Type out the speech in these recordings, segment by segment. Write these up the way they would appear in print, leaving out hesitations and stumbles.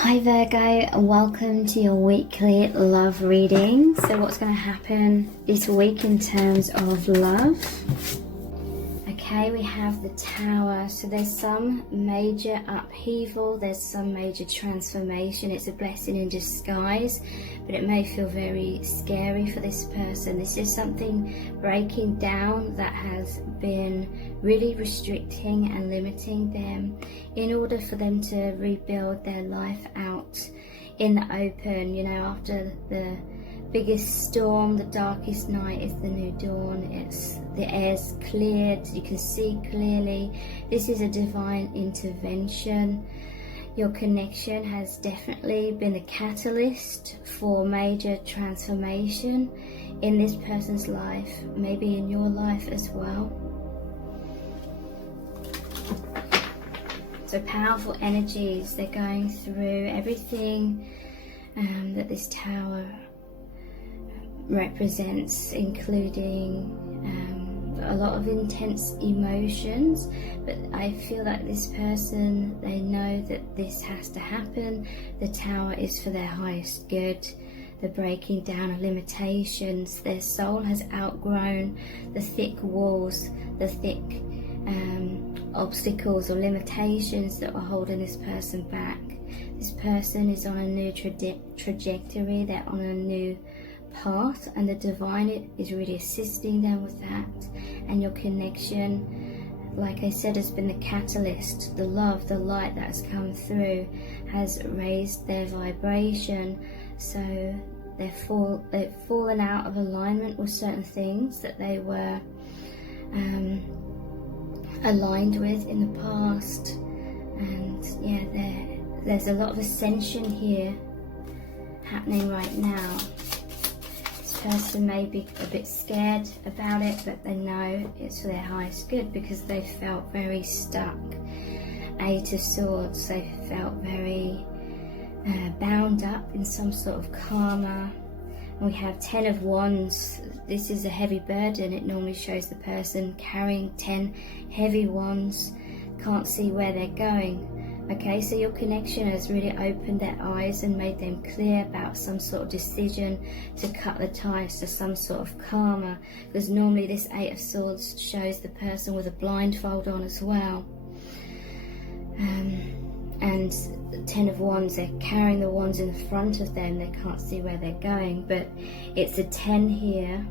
Hi Virgo, and welcome to your weekly love reading. So what's going to happen this week in terms of love? Okay, we have the Tower. So there's some major upheaval, there's some major transformation. It's a blessing in disguise, but it may feel very scary for this person. This is something breaking down that has been really restricting and limiting them in order for them to rebuild their life out in the open. You know, after the biggest storm, the darkest night is the new dawn. It's the air's cleared, you can see clearly. This is a divine intervention. Your connection has definitely been a catalyst for major transformation in this person's life, maybe in your life as well. So powerful energies, they're going through everything that this Tower represents, including a lot of intense emotions, but I feel like this person, they know that this has to happen. The Tower is for their highest good, the breaking down of limitations. Their soul has outgrown the thick walls, the thick obstacles or limitations that were holding this person back. This person is on a new trajectory, they're on a new path, and the divine is really assisting them with that. And your connection, like I said, has been the catalyst. The love, the light that has come through has raised their vibration, so they've fallen out of alignment with certain things that they were aligned with in the past. And yeah, there's a lot of ascension here happening right now. Person may be a bit scared about it, but they know it's for their highest good because they felt very stuck. Eight of Swords, they felt very bound up in some sort of karma. And we have 10 of Wands. This is a heavy burden. It normally shows the person carrying 10 heavy wands, can't see where they're going. Okay, so your connection has really opened their eyes and made them clear about some sort of decision to cut the ties to some sort of karma, because normally this 8 of Swords shows the person with a blindfold on as well. And 10 of Wands, they're carrying the wands in front of them, they can't see where they're going, but it's a 10 here.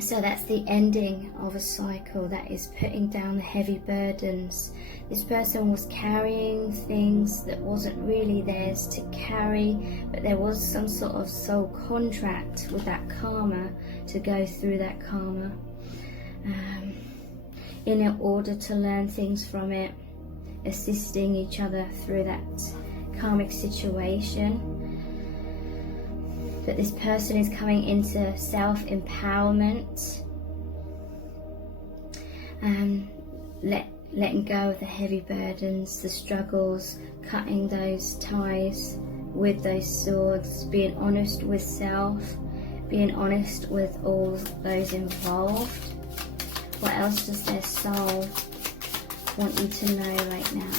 So that's the ending of a cycle, that is putting down the heavy burdens. This person was carrying things that wasn't really theirs to carry, but there was some sort of soul contract with that karma to go through that karma in order to learn things from it, assisting each other through that karmic situation. But this person is coming into self-empowerment, letting go of the heavy burdens, the struggles, cutting those ties with those swords, being honest with self, being honest with all those involved. What else does their soul want you to know right now?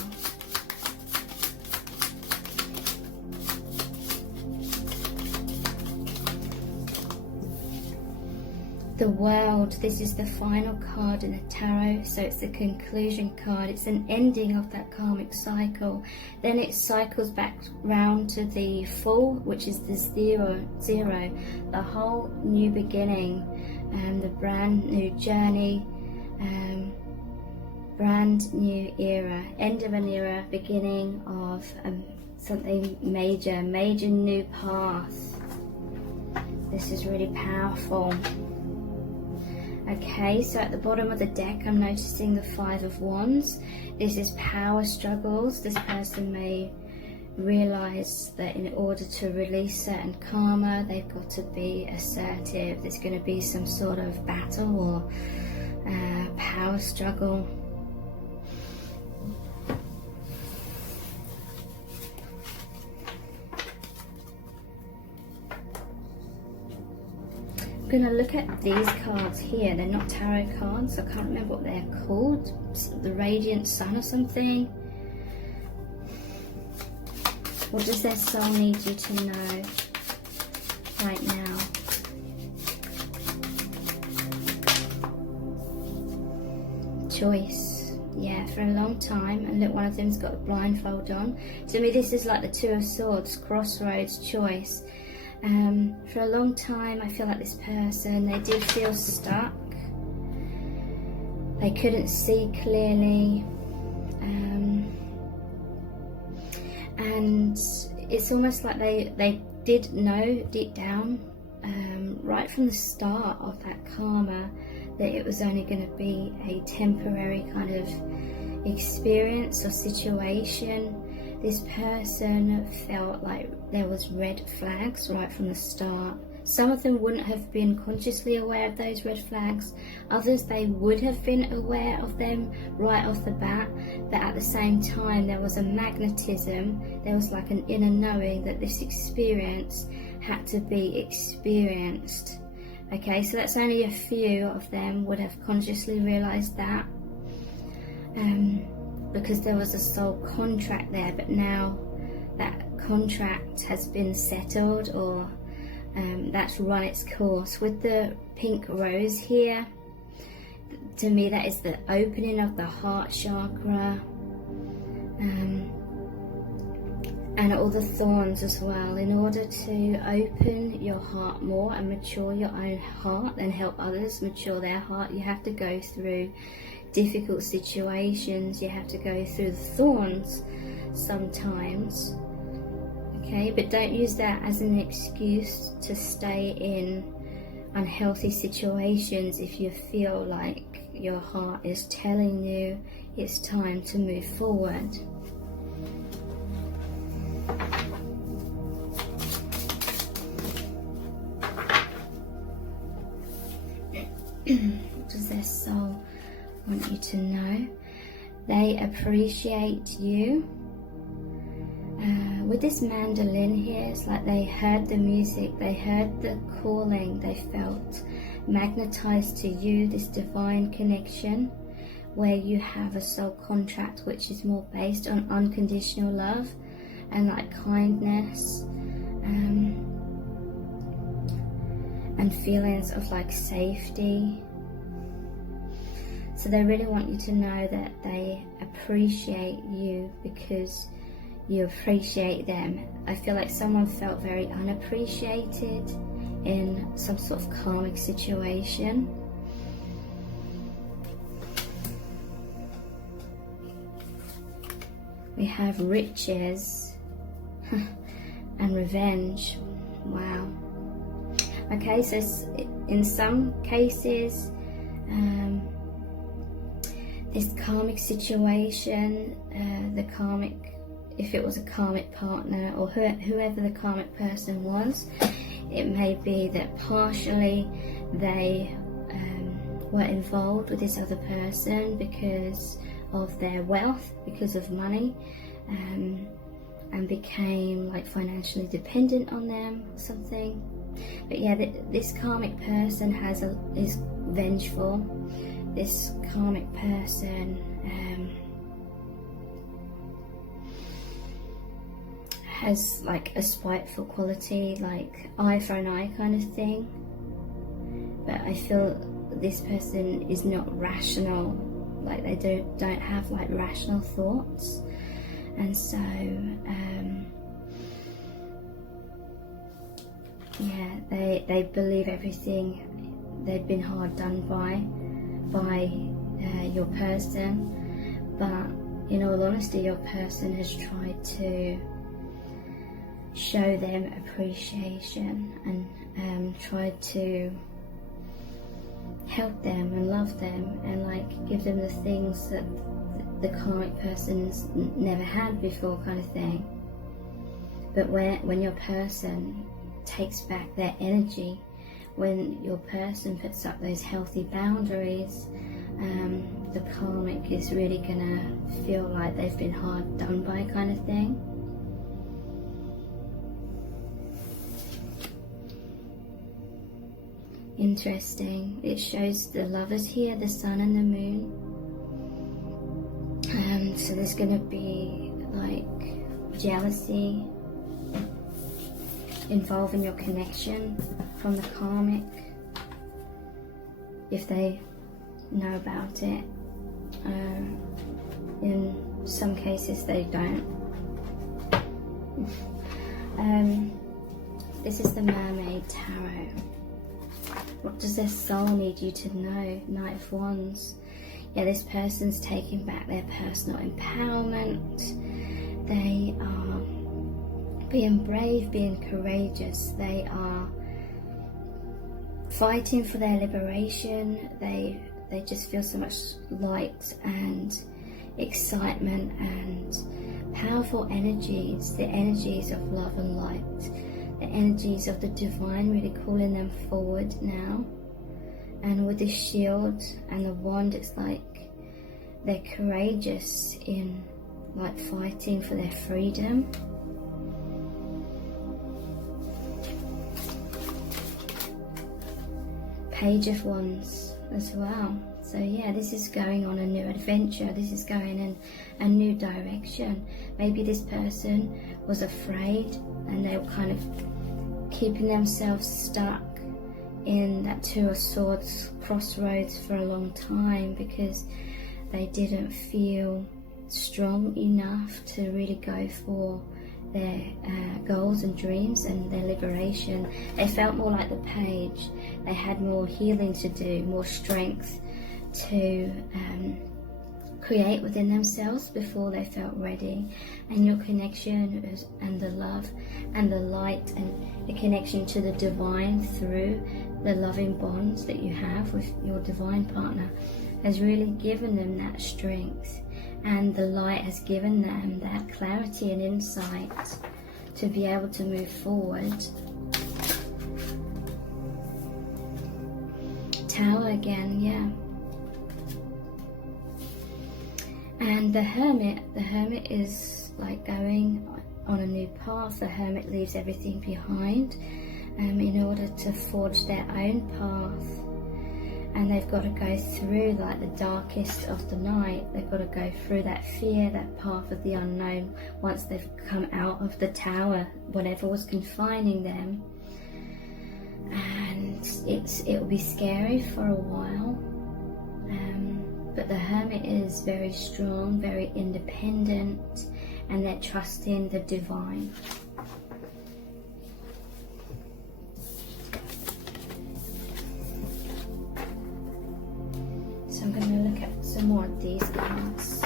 The World, this is the final card in the tarot, so it's the conclusion card. It's an ending of that karmic cycle. Then it cycles back round to the Fool, which is the zero, the whole new beginning, the brand new journey, brand new era, end of an era, beginning of something major new path. This is really powerful. Okay, so at the bottom of the deck I'm noticing the 5 of Wands. This is power struggles. This person may realize that in order to release certain karma, they've got to be assertive. There's going to be some sort of battle or power struggle. I'm going to look at these cards here. They're not tarot cards. I can't remember what they're called. The Radiant Sun or something. What does their soul need you to know right now? Choice. Yeah, for a long time. And look, one of them's got a blindfold on. To me, this is like the Two of Swords, crossroads, choice. For a long time, I feel like this person, they did feel stuck. They couldn't see clearly. And it's almost like they did know deep down, right from the start of that karma, that it was only going to be a temporary kind of experience or situation. This person felt like there was red flags right from the start. Some of them wouldn't have been consciously aware of those red flags. Others, they would have been aware of them right off the bat. But at the same time, there was a magnetism. There was like an inner knowing that this experience had to be experienced. Okay, so that's only a few of them would have consciously realized that. Because there was a soul contract there, but now that contract has been settled, or that's run its course. With the pink rose here, to me that is the opening of the heart chakra, and all the thorns as well. In order to open your heart more and mature your own heart and help others mature their heart, you have to go through difficult situations. You have to go through the thorns sometimes. Okay, but don't use that as an excuse to stay in unhealthy situations if you feel like your heart is telling you it's time to move forward. What does their soul want you to know? They appreciate you. With this mandolin here, it's like they heard the music, they heard the calling, they felt magnetized to you, this divine connection where you have a soul contract which is more based on unconditional love and like kindness, and feelings of like safety. So they really want you to know that they appreciate you because you appreciate them. I feel like someone felt very unappreciated in some sort of karmic situation. We have riches and revenge. Wow. Okay, so in some cases, this karmic situation, if it was a karmic partner or whoever the karmic person was, it may be that partially they were involved with this other person because of their wealth, because of money, and became like financially dependent on them or something. But yeah, this karmic person is vengeful. This karmic person has like a spiteful quality, like eye for an eye kind of thing. But I feel this person is not rational, like they don't have like rational thoughts, and so yeah, they believe everything. They've been hard done by your person, but in all honesty, your person has tried to show them appreciation and tried to help them and love them and like give them the things that the karmic person's never had before, kind of thing. But when your person takes back their energy, when your person puts up those healthy boundaries, the karmic is really gonna feel like they've been hard done by, kind of thing. Interesting. It shows the lovers here, the sun and the moon. So there's gonna be like jealousy involving your connection from the karmic, if they know about it. In some cases they don't. This is the Mermaid Tarot. What does their soul need you to know? Knight of Wands. Yeah, this person's taking back their personal empowerment. They are being brave, being courageous. They are fighting for their liberation. They just feel so much light and excitement and powerful energies, the energies of love and light, the energies of the divine really calling them forward now. And with the shield and the wand, it's like they're courageous in like fighting for their freedom. Page of Wands as well. So yeah, this is going on a new adventure. This is going in a new direction. Maybe this person was afraid and they were kind of keeping themselves stuck in that Two of Swords crossroads for a long time because they didn't feel strong enough to really go for their goals and dreams and their liberation. They felt more like the Page. They had more healing to do, more strength to create within themselves before they felt ready. And your connection and the love and the light and the connection to the divine through the loving bonds that you have with your divine partner has really given them that strength, and the light has given them that clarity and insight to be able to move forward. Tower again, yeah. And the Hermit is like going on a new path. The Hermit leaves everything behind in order to forge their own path. And they've got to go through like the darkest of the night. They've got to go through that fear, that path of the unknown once they've come out of the tower, whatever was confining them. And it'll be scary for a while. But the Hermit is very strong, very independent, and they're trusting the divine. So I'm going to look at some more of these cards.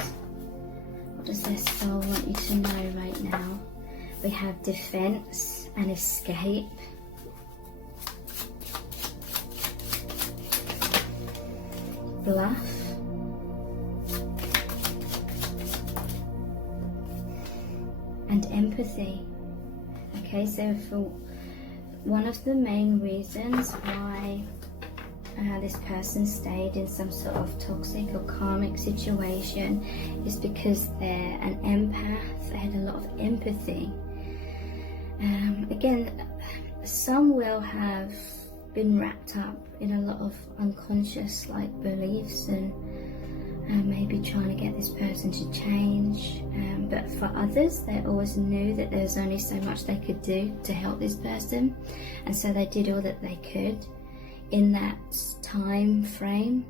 What does their soul want you to know right now? We have defense and escape. Bluff. And empathy. Okay, so for one of the main reasons why this person stayed in some sort of toxic or karmic situation is because they're an empath. They had a lot of empathy. Again, some will have been wrapped up in a lot of unconscious like beliefs and maybe trying to get this person to change, but for others they always knew that there was only so much they could do to help this person, and so they did all that they could in that time frame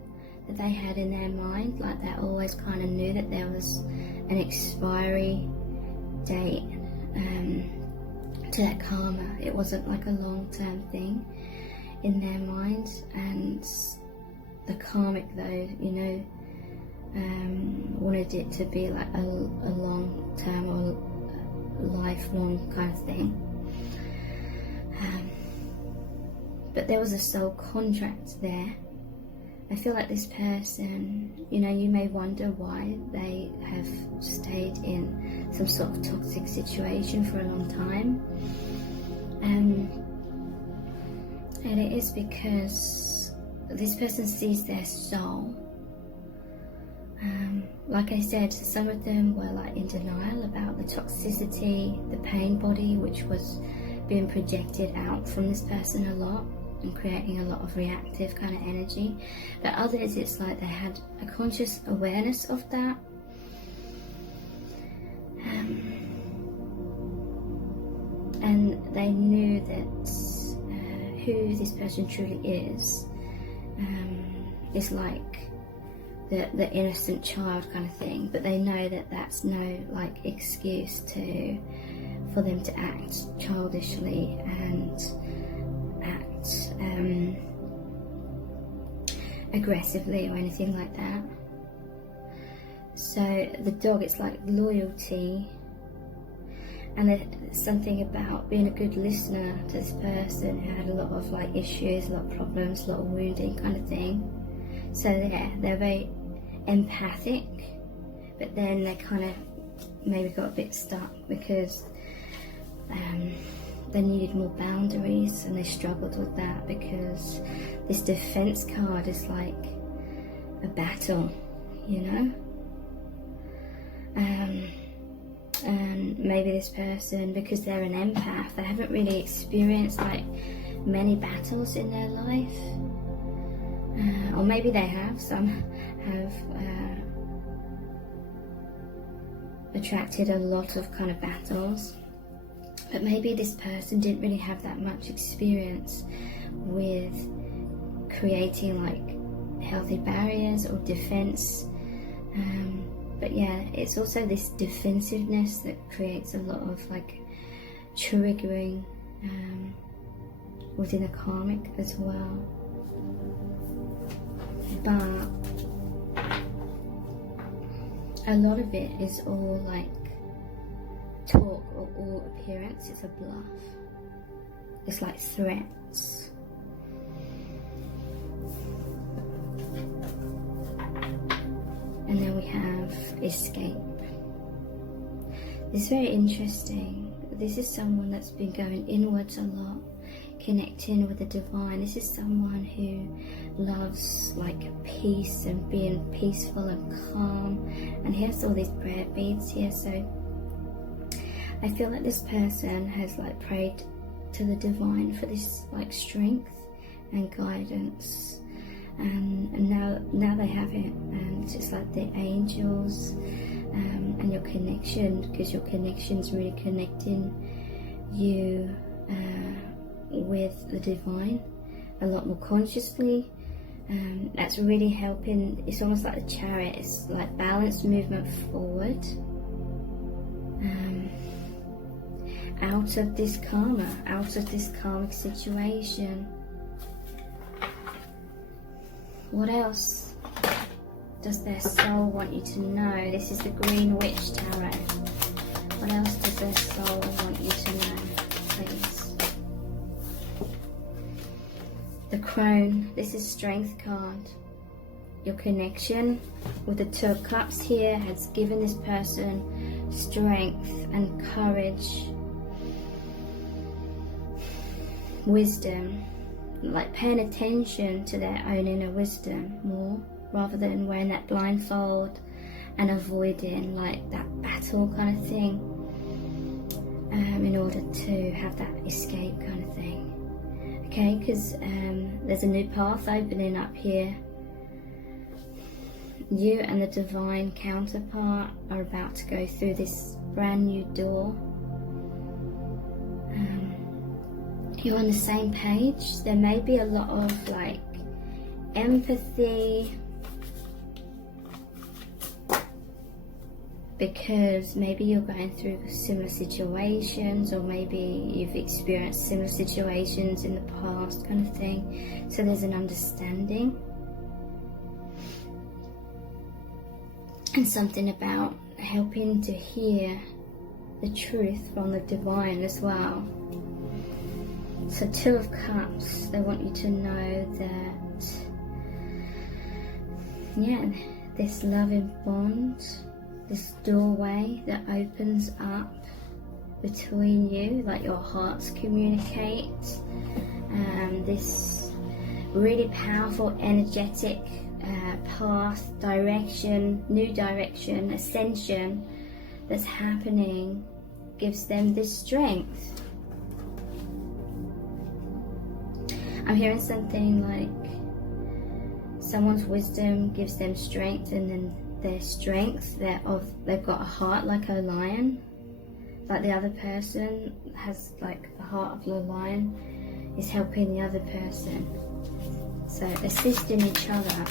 that they had in their mind. Like they always kind of knew that there was an expiry date to that karma. It wasn't like a long-term thing in their minds. And the karmic though, you know, wanted it to be like a long-term or lifelong kind of thing. But there was a soul contract there. I feel like this person, you know, you may wonder why they have stayed in some sort of toxic situation for a long time. And it is because this person sees their soul. Like I said, some of them were like in denial about the toxicity, the pain body, which was being projected out from this person a lot and creating a lot of reactive kind of energy. But others, it's like they had a conscious awareness of that. and they knew that who this person truly is like the innocent child kind of thing, but they know that that's no like excuse for them to act childishly and act aggressively or anything like that. So the dog, it's like loyalty, and there's something about being a good listener to this person who had a lot of like issues, a lot of problems, a lot of wounding kind of thing. So they're very empathic, but then they kind of maybe got a bit stuck because they needed more boundaries, and they struggled with that because this defense card is like a battle, you know. And maybe this person, because they're an empath, they haven't really experienced like many battles in their life, or maybe they have. Some have attracted a lot of kind of battles, but maybe this person didn't really have that much experience with creating like healthy barriers or defense. But yeah, it's also this defensiveness that creates a lot of like triggering within a karmic as well. But a lot of it is all like talk, or all appearance. It's a bluff. It's like threats. And then we have escape. It's very interesting. This is someone that's been going inwards a lot, connecting with the divine. This is someone who loves like peace and being peaceful and calm. And he has all these prayer beads here. So I feel like this person has like prayed to the divine for this like strength and guidance. And now they have it, and it's just like the angels and your connection, because your connection's really connecting you with the divine a lot more consciously. That's really helping. It's almost like the chariot. It's like balanced movement forward, out of this karma, out of this karmic situation. What else does their soul want you to know? This is the Green Witch Tarot. What else does their soul want you to know, please? The Crone. This is Strength card. Your connection with the Two of Cups here has given this person strength and courage, wisdom, like paying attention to their own inner wisdom more, rather than wearing that blindfold and avoiding like that battle kind of thing, in order to have that escape kind of thing. Okay, because there's a new path opening up here. You and the divine counterpart are about to go through this brand new door. You're on the same page. There may be a lot of like empathy, because maybe you're going through similar situations, or maybe you've experienced similar situations in the past kind of thing. So there's an understanding, and something about helping to hear the truth from the divine as well. So Two of Cups, they want you to know that, yeah, this loving bond, this doorway that opens up between you, like your hearts communicate, this really powerful, energetic path, direction, new direction, ascension that's happening, gives them this strength. I'm hearing something like someone's wisdom gives them strength, and then their strength, they've got a heart like a lion. like the other person has like the heart of the lion, is helping the other person. So assisting each other.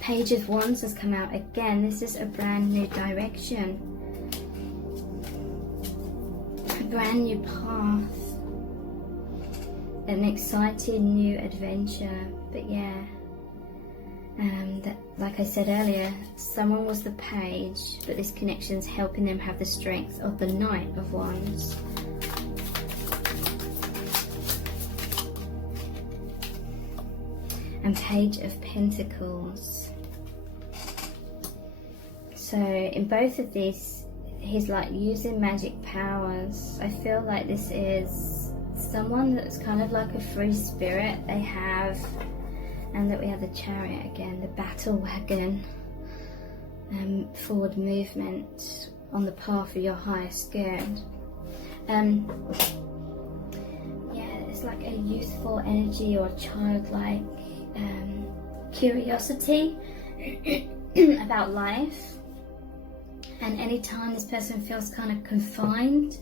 Page of Wands has come out again. This is a brand new direction, a brand new path, an exciting new adventure. But yeah, that, like I said earlier, someone was the page, but this connection's helping them have the strength of the Knight of Wands. And Page of Pentacles. So in both of these, he's like using magic powers. I feel like this is someone that's kind of like a free spirit they have. And that we have the Chariot again, the battle wagon, forward movement on the path of your highest good. Yeah, it's like a youthful energy or childlike curiosity about life. And anytime this person feels kind of confined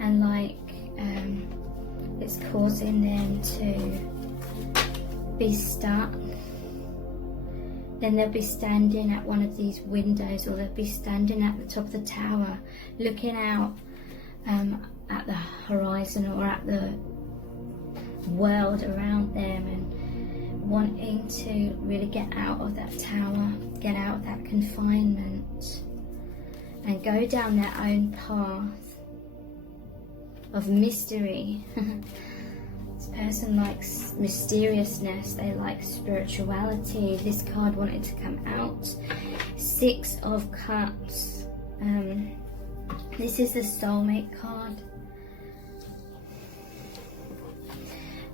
and like it's causing them to be stuck, then they'll be standing at one of these windows, or they'll be standing at the top of the tower looking out at the horizon or at the world around them, and wanting to really get out of that tower, get out of that confinement, and go down their own path of mystery. This person likes mysteriousness, they like spirituality. This card wanted to come out. 6 of Cups. This is the Soulmate card.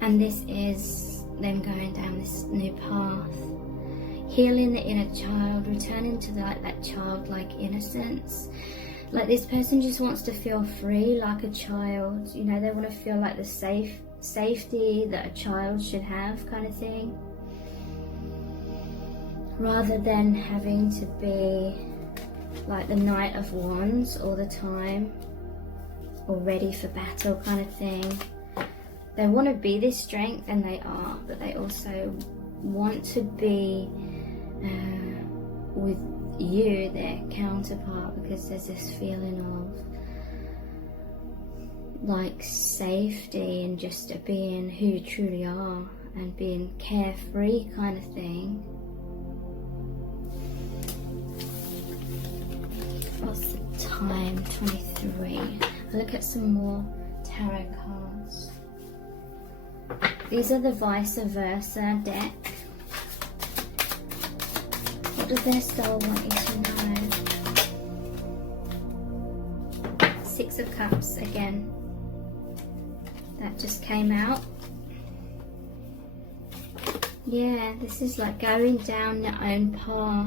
And this is them going down this new path. Healing the inner child, returning to that childlike innocence. Like this person just wants to feel free like a child. You know, they want to feel like the safety that a child should have, kind of thing. Rather than having to be like the Knight of Wands all the time, or ready for battle kind of thing. They want to be this strength, and they are, but they also want to be with you, their counterpart, because there's this feeling of like safety and just being who you truly are and being carefree kind of thing. What's the time? 23. I'll look at some more tarot cards. These are the vice versa deck. What does their soul want you to know? 6 of Cups again. That just came out. Yeah, this is like going down your own path.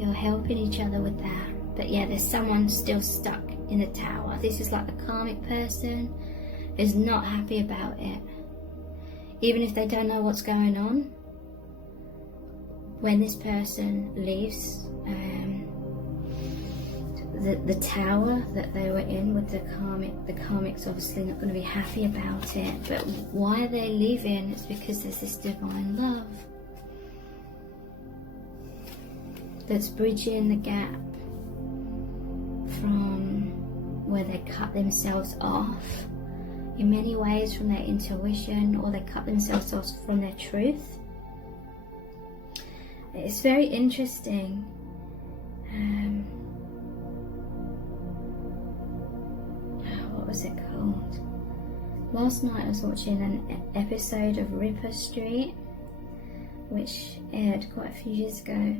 You're helping each other with that. But yeah, there's someone still stuck in the tower. This is like the karmic person is not happy about it. Even if they don't know what's going on. When this person leaves the tower that they were in with the karmic's obviously not going to be happy about it. But why are they leaving? It's because there's this divine love that's bridging the gap from where they cut themselves off in many ways from their intuition, or they cut themselves off from their truth. It's very interesting. What was it called? Last night I was watching an episode of Ripper Street, which aired quite a few years ago.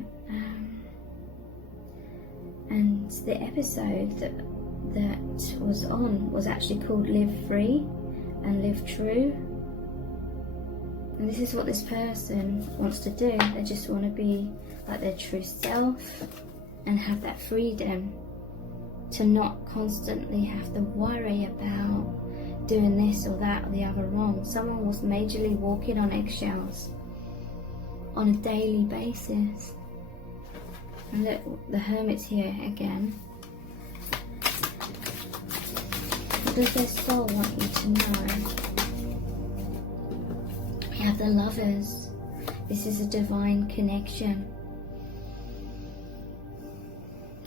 And the episode that was on was actually called Live Free and Live True. And this is what this person wants to do. They just want to be like their true self and have that freedom to not constantly have to worry about doing this or that or the other wrong. Someone was majorly walking on eggshells on a daily basis. And look, the Hermit's here again. What does their soul want you to know? We have the Lovers. This is a divine connection.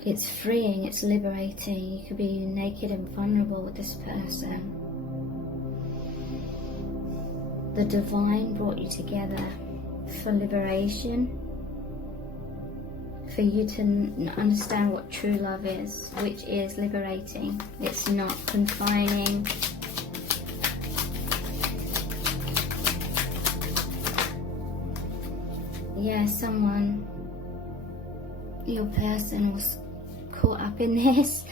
It's freeing, it's liberating. You could be naked and vulnerable with this person. The divine brought you together for liberation, for you to understand what true love is, which is liberating. It's not confining. Yeah, someone, your person was caught up in this.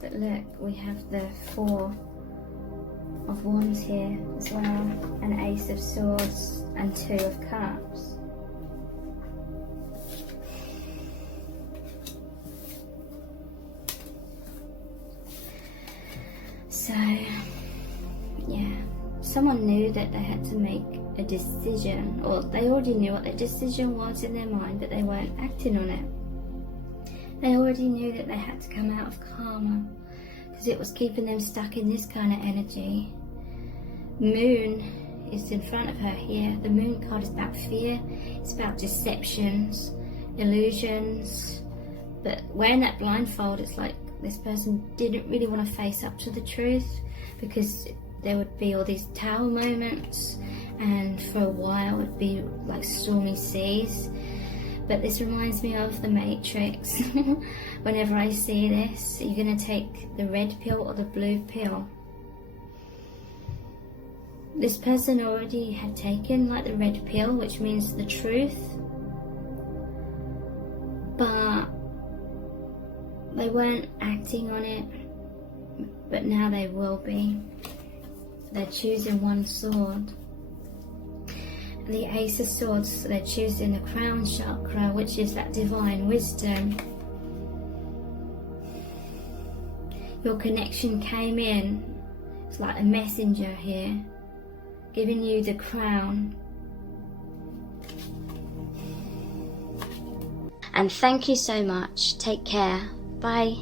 But look, we have the Four of Wands here as well, an Ace of Swords and Two of Cups. So, yeah, someone knew that they had to make a decision, or they already knew what their decision was in their mind, but they weren't acting on it. They already knew that they had to come out of karma, because it was keeping them stuck in this kind of energy. Moon is in front of her here. The Moon card is about fear. It's about deceptions, illusions. But wearing that blindfold, it's like this person didn't really want to face up to the truth, because there would be all these tower moments, and for a while it would be like stormy seas. But this reminds me of the Matrix. Whenever I see this, you're going to take the red pill or the blue pill. This person already had taken like the red pill, which means the truth, but they weren't acting on it. But now they will be. They're choosing one sword. The Ace of Swords, they're choosing the crown chakra, which is that divine wisdom. Your connection came in. It's like a messenger here, giving you the crown. And thank you so much. Take care. Bye.